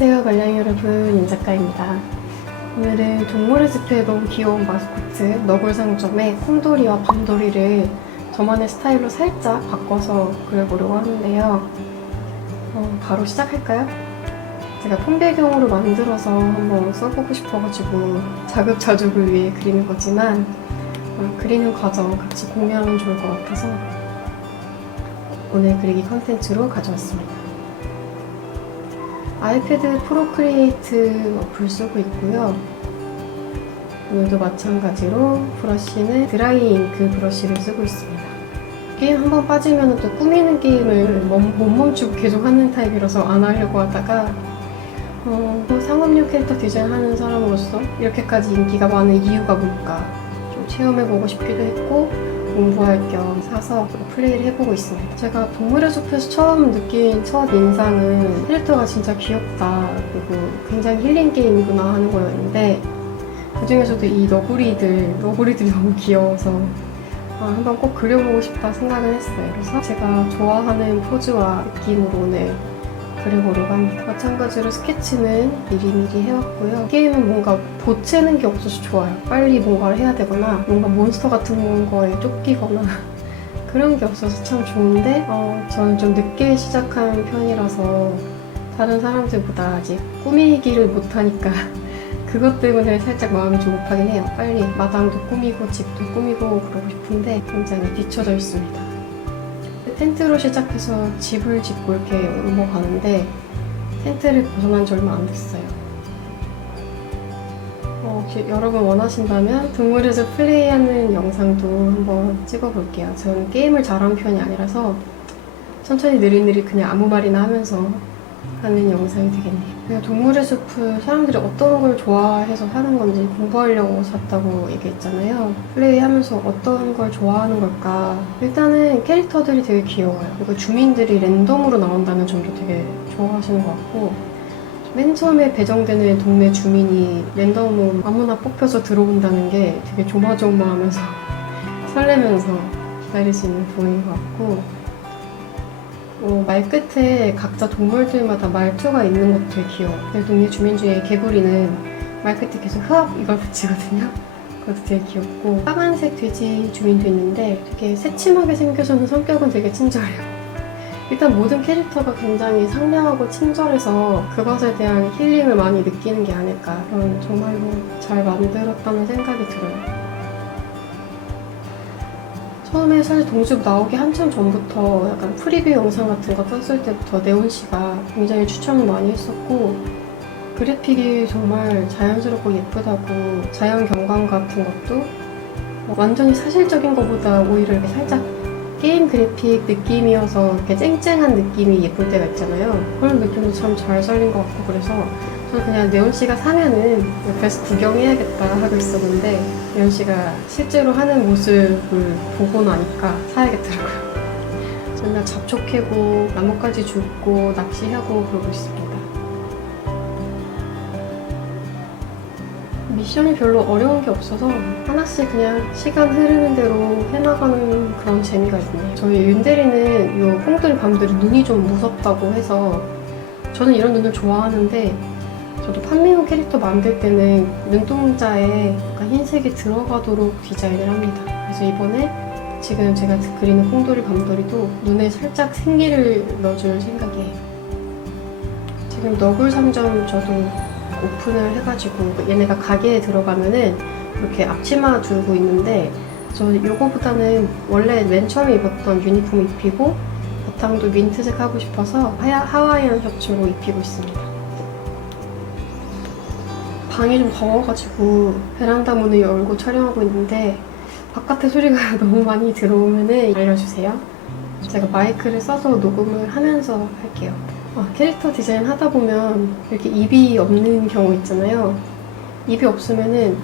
안녕하세요, 말량이 여러분, 임 작가입니다. 오늘은 동물의 숲에 너무 귀여운 마스코트 너굴 상점의 콩돌이와 밤돌이를 저만의 스타일로 살짝 바꿔서 그려보려고 하는데요. 어, 바로 시작할까요? 제가 폰 배경으로 만들어서 한번 써보고 싶어가지고 자급자족을 위해 그리는 거지만 어, 그리는 과정 같이 공유하면 좋을 것 같아서 오늘 그리기 컨텐츠로 가져왔습니다. 아이패드 프로크리에이트 어플 쓰고 있고요. 오늘도 마찬가지로 브러쉬는 드라이 잉크 브러쉬를 쓰고 있습니다. 게임 한번 빠지면 또 꾸미는 게임을 멈- 못 멈추고 계속 하는 타입이라서 안 하려고 하다가 어, 상업용 캐릭터 디자인하는 사람으로서 이렇게까지 인기가 많은 이유가 뭘까 좀 체험해보고 싶기도 했고 공부할 겸 사서 플레이를 해보고 있습니다. 제가 동물의 숲에서 처음 느낀 첫 인상은 캐릭터가 진짜 귀엽다 그리고 굉장히 힐링 게임이구나 하는 거였는데 그 중에서도 이 너구리들 너구리들이 너무 귀여워서 아, 한번 꼭 그려보고 싶다 생각을 했어요. 그래서 제가 좋아하는 포즈와 느낌으로 오늘 그려보려고 합니다. 마찬가지로 스케치는 미리미리 해왔고요. 게임은 뭔가 보채는 게 없어서 좋아요. 빨리 뭔가를 해야 되거나 뭔가 몬스터 같은 거에 쫓기거나 그런 게 없어서 참 좋은데 어, 저는 좀 늦게 시작한 편이라서 다른 사람들보다 아직 꾸미기를 못하니까 그것 때문에 살짝 마음이 조급하긴 해요. 빨리 마당도 꾸미고 집도 꾸미고 그러고 싶은데 굉장히 뒤쳐져 있습니다. 텐트로 시작해서 집을 짓고 이렇게 넘어가는데 텐트를 벗어난 지 얼마 안 됐어요. 어, 여러분 원하신다면 동물에서 플레이하는 영상도 한번 찍어볼게요. 저는 게임을 잘하는 편이 아니라서 천천히 느릿느릿 그냥 아무 말이나 하면서 하는 영상이 되겠네요. 그냥 동물의 숲을 사람들이 어떤 걸 좋아해서 사는 건지 공부하려고 샀다고 얘기했잖아요. 플레이하면서 어떤 걸 좋아하는 걸까? 일단은 캐릭터들이 되게 귀여워요. 그리고 주민들이 랜덤으로 나온다는 점도 되게 좋아하시는 것 같고 맨 처음에 배정되는 동네 주민이 랜덤으로 아무나 뽑혀서 들어온다는 게 되게 조마조마하면서 설레면서 기다릴 수 있는 부분인 것 같고 어, 말 끝에 각자 동물들마다 말투가 있는 것도 되게 귀여워요. 내 동네 주민 중에 개구리는 말 끝에 계속 흐압 이걸 붙이거든요. 그것도 되게 귀엽고 까만색 돼지 주민도 있는데 되게 새침하게 생겨서는 성격은 되게 친절해요. 일단 모든 캐릭터가 굉장히 상냥하고 친절해서 그것에 대한 힐링을 많이 느끼는 게 아닐까 그런 정말로 잘 만들었다는 생각이 들어요. 처음에 사실 동숲 나오기 한참 전부터 약간 프리뷰 영상 같은 거 떴을 때부터 네온 씨가 굉장히 추천을 많이 했었고 그래픽이 정말 자연스럽고 예쁘다고 자연 경관 같은 것도 완전히 사실적인 것보다 오히려 이렇게 살짝 게임 그래픽 느낌이어서 이렇게 쨍쨍한 느낌이 예쁠 때가 있잖아요. 그런 느낌도 참 잘 살린 것 같고 그래서 저는 그냥 네온 씨가 사면은 옆에서 구경해야겠다 하고 있었는데 네온 씨가 실제로 하는 모습을 보고 나니까 사야겠더라고요. 맨날 캐고 나뭇가지 줍고 낚시하고 그러고 있습니다. 미션이 별로 어려운 게 없어서 하나씩 그냥 시간 흐르는 대로 해나가는 그런 재미가 있네요. 저희 윤대리는 이 콩돌이 밤들이 눈이 좀 무섭다고 해서 저는 이런 눈을 좋아하는데 저도 판매용 캐릭터 만들 때는 눈동자에 약간 흰색이 들어가도록 디자인을 합니다. 그래서 이번에 지금 제가 그리는 콩돌이 밤돌이도 눈에 살짝 생기를 넣어줄 생각이에요. 지금 너굴 상점 저도 오픈을 해가지고 얘네가 가게에 들어가면은 이렇게 앞치마 두고 있는데 저 요거보다는 원래 맨 처음에 입었던 유니폼 입히고 바탕도 민트색 하고 싶어서 하와이안 셔츠로 입히고 있습니다. 방이 좀 더워가지고 베란다 문을 열고 촬영하고 있는데 바깥에 소리가 너무 많이 들어오면은 알려주세요. 제가 마이크를 써서 녹음을 하면서 할게요. 아, 캐릭터 디자인 하다 보면 이렇게 입이 없는 경우 있잖아요. 입이 없으면은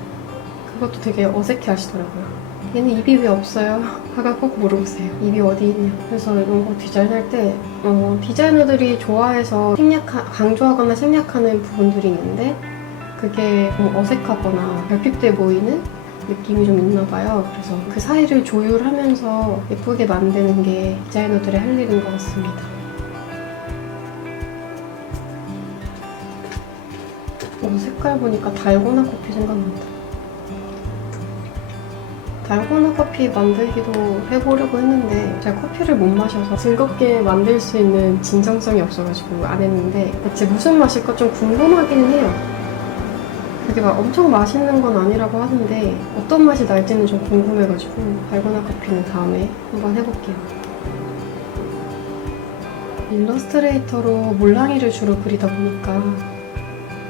그것도 되게 어색해 하시더라고요. 얘는 입이 왜 없어요? 하가 꼭 물어보세요. 입이 어디 있냐. 그래서 이런 거 디자인할 때 어, 디자이너들이 좋아해서 생략 강조하거나 생략하는 부분들이 있는데 그게 좀 어색하거나 결핍돼 보이는 느낌이 좀 있나 봐요. 그래서 그 사이를 조율하면서 예쁘게 만드는 게 디자이너들의 할 일인 것 같습니다. 어, 색깔 보니까 달고나 커피 생각난다. 달고나 커피 만들기도 해보려고 했는데 제가 커피를 못 마셔서 즐겁게 만들 수 있는 진정성이 없어가지고 안 했는데 대체 무슨 맛일까 좀 궁금하기는 해요. 그게 막 엄청 맛있는 건 아니라고 하는데 어떤 맛이 날지는 좀 궁금해가지고 달고나 커피는 다음에 한번 해볼게요. 일러스트레이터로 몰랑이를 주로 그리다 보니까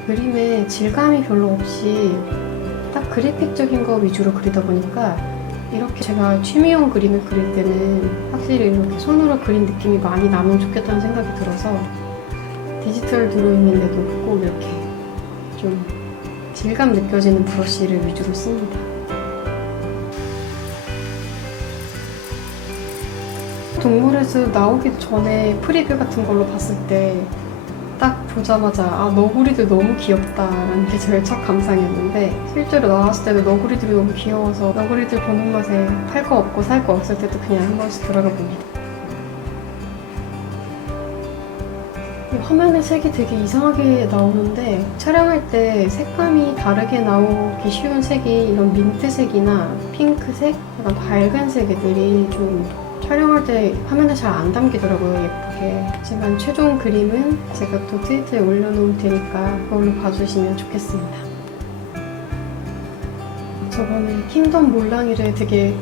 그림에 질감이 별로 없이 딱 그래픽적인 거 위주로 그리다 보니까 이렇게 제가 취미용 그림을 그릴 때는 확실히 이렇게 손으로 그린 느낌이 많이 나면 좋겠다는 생각이 들어서 디지털 드로잉인데도 꼭 이렇게 좀 질감 느껴지는 브러쉬를 위주로 씁니다. 동물의 숲 나오기 전에 프리뷰 같은 걸로 봤을 때 딱 보자마자 아 너구리들 너무 귀엽다라는 게 제일 첫 감상이었는데 실제로 나왔을 때도 너구리들이 너무 귀여워서 너구리들 보는 맛에 팔 거 없고 살 거 없을 때도 그냥 한 번씩 들어가 봅니다. 화면의 색이 되게 이상하게 나오는데 촬영할 때 색감이 다르게 나오기 쉬운 색이 이런 민트색이나 핑크색, 약간 밝은 색 애들이 좀 촬영할 때 화면에 잘 안 담기더라고요 예쁘게. 하지만 최종 그림은 제가 또 트위터에 올려놓을 테니까 그걸로 봐주시면 좋겠습니다. 저번에 킹덤 몰랑이를 되게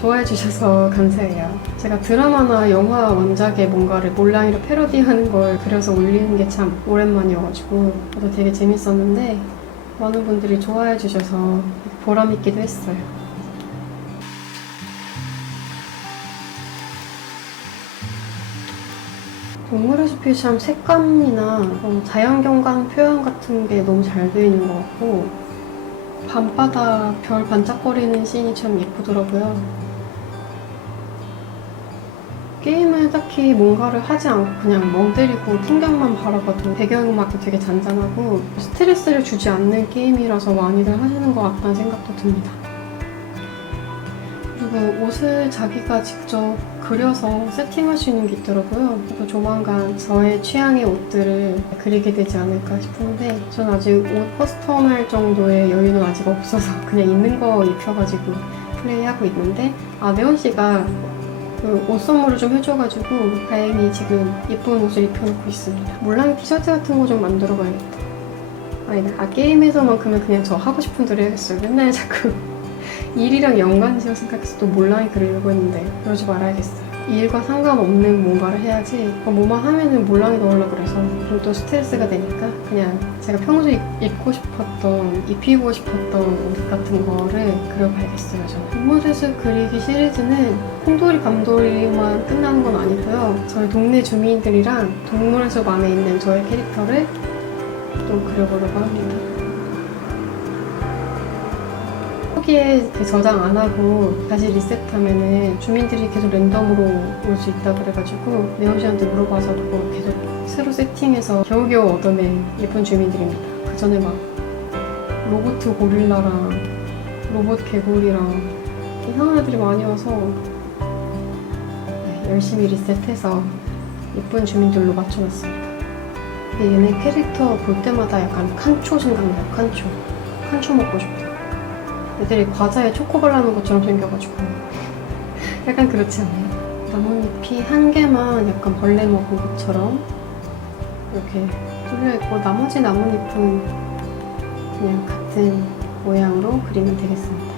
좋아해 주셔서 감사해요 제가 드라마나 영화 원작의 뭔가를 몰랑이로 패러디하는 걸 그려서 올리는 게 참 오랜만이어가지고 저도 되게 재밌었는데 많은 분들이 좋아해 주셔서 보람있기도 했어요 동물의 숲이 참 색감이나 어, 자연경관 표현 같은 게 너무 잘 되어 있는 것 같고 밤바다 별 반짝거리는 씬이 참 예쁘더라고요. 게임을 딱히 뭔가를 하지 않고 그냥 멍 때리고 풍경만 바라봐도 배경음악도 되게 잔잔하고 스트레스를 주지 않는 게임이라서 많이들 하시는 것 같다는 생각도 듭니다. 그리고 옷을 자기가 직접 그려서 세팅할 수 있는 게 있더라고요. 그래서 조만간 저의 취향의 옷들을 그리게 되지 않을까 싶은데 전 아직 옷 커스텀할 정도의 여유는 아직 없어서 그냥 있는 거 입혀가지고 플레이하고 있는데 아 네온 씨가 그 옷 선물을 좀 해줘가지고 다행히 지금 예쁜 옷을 입혀놓고 있습니다. 몰랑 티셔츠 같은 거 좀 만들어 봐야겠다. 아니다. 아 게임에서만큼은 그냥 저 하고 싶은 대로 해야겠어요. 맨날 자꾸 일이랑 연관지어 생각해서 또 몰랑이 그리려고 했는데 그러지 말아야겠어요. 일과 상관없는 뭔가를 해야지. 어, 뭐만 하면은 몰랑이 넣으려고 그래서 그럼 또 스트레스가 되니까 그냥 제가 평소에 입고 싶었던 입히고 싶었던 옷 같은 거를 그려봐야겠어요 저는. 동물세습 그리기 시리즈는 콩돌이 감돌이만 끝나는 건 아니고요. 저희 동네 주민들이랑 동물의 숲 안에 있는 저의 캐릭터를 또 그려보려고 합니다 초기에 그 저장 안 하고 다시 리셋하면은 주민들이 계속 랜덤으로 올 수 있다 그래가지고 네온 씨한테 물어봐서 그거 계속 새로 세팅해서 겨우겨우 얻어낸 예쁜 주민들입니다. 그 전에 막 로봇 고릴라랑 로봇 개구리랑 이상한 애들이 많이 와서 네, 열심히 리셋해서 예쁜 주민들로 맞춰놨습니다. 얘네 캐릭터 볼 때마다 약간 칸초 생각나요. 칸초. 칸초 먹고 싶어요. 애들이 과자에 초코 발라놓은 것처럼 생겨가지고 약간 그렇지 않아요? 나뭇잎이 한 개만 약간 벌레 먹은 것처럼 이렇게 뚫려있고 나머지 나뭇잎은 그냥 같은 모양으로 그리면 되겠습니다.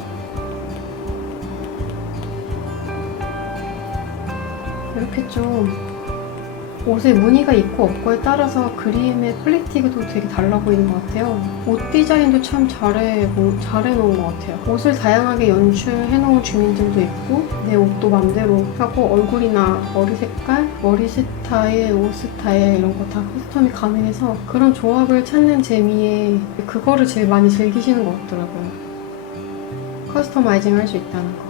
이렇게 좀 옷에 무늬가 있고 없고에 따라서 그림의 퀄리티도 되게 달라 보이는 것 같아요. 옷 디자인도 참 잘해, 뭐, 잘해놓은 것 같아요. 옷을 다양하게 연출해놓은 주민들도 있고, 내 옷도 맘대로 하고, 얼굴이나 머리 색깔, 머리 스타일, 옷 스타일, 이런 거 다 커스텀이 가능해서 그런 조합을 찾는 재미에 그거를 제일 많이 즐기시는 것 같더라고요. 커스터마이징 할 수 있다는 거.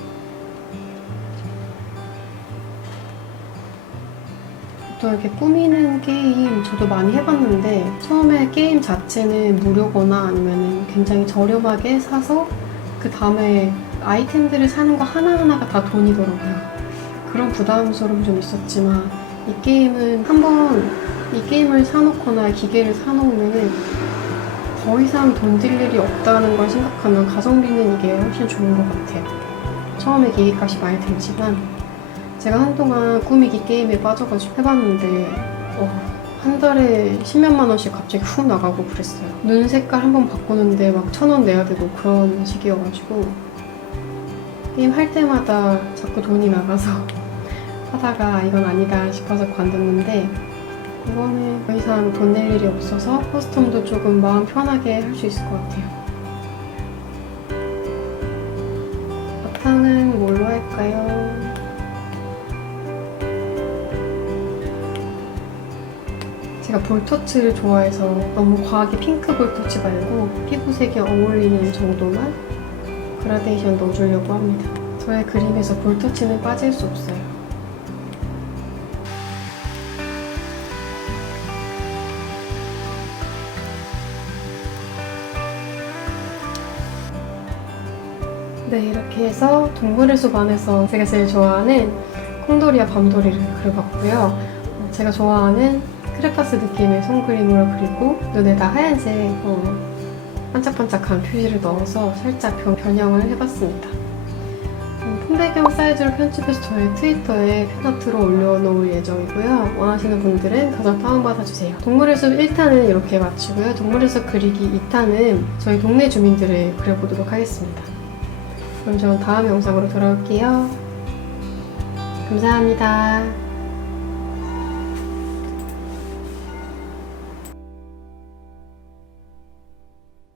또 이렇게 꾸미는 게임 저도 많이 해봤는데 처음에 게임 자체는 무료거나 아니면 굉장히 저렴하게 사서 그 다음에 아이템들을 사는 거 하나하나가 다 돈이더라고요. 그런 부담스러움이 좀 있었지만 이 게임은 한번 이 게임을 사놓거나 기계를 사놓으면 더 이상 돈 들 일이 없다는 걸 생각하면 가성비는 이게 훨씬 좋은 것 같아요. 처음에 기기값이 많이 들지만 제가 한동안 꾸미기 게임에 빠져가지고 해봤는데 어, 한 달에 10몇만 원씩 갑자기 훅 나가고 그랬어요. 눈 색깔 한 번 바꾸는데 막 천 원 내야 되고 그런 시기여가지고 게임 할 때마다 자꾸 돈이 나가서 하다가 이건 아니다 싶어서 관뒀는데 이거는 더 이상 돈 낼 일이 없어서 커스텀도 조금 마음 편하게 할 수 있을 것 같아요. 바탕은 뭘로 할까요? 제가 볼터치를 좋아해서 너무 과하게 핑크 볼터치 말고 피부색에 어울리는 정도만 그라데이션 넣어주려고 합니다. 저의 그림에서 볼터치는 빠질 수 없어요. 네, 이렇게 해서 동물의 숲 안에서 제가 제일 좋아하는 콩돌이와 밤돌이를 그려봤고요. 어, 제가 좋아하는 크레파스 느낌의 손그림으로 그리고 눈에다 하얀색 어, 반짝반짝한 표시를 넣어서 살짝 변, 변형을 해봤습니다. 음, 풍배경 사이즈로 편집해서 저의 트위터에 팬아트로 올려놓을 예정이고요. 원하시는 분들은 가서 다운받아주세요. 동물의 숲 1탄은 이렇게 마치고요. 동물의 숲 그리기 2탄은 저희 동네 주민들을 그려보도록 하겠습니다. 그럼 저는 다음 영상으로 돌아올게요. 감사합니다.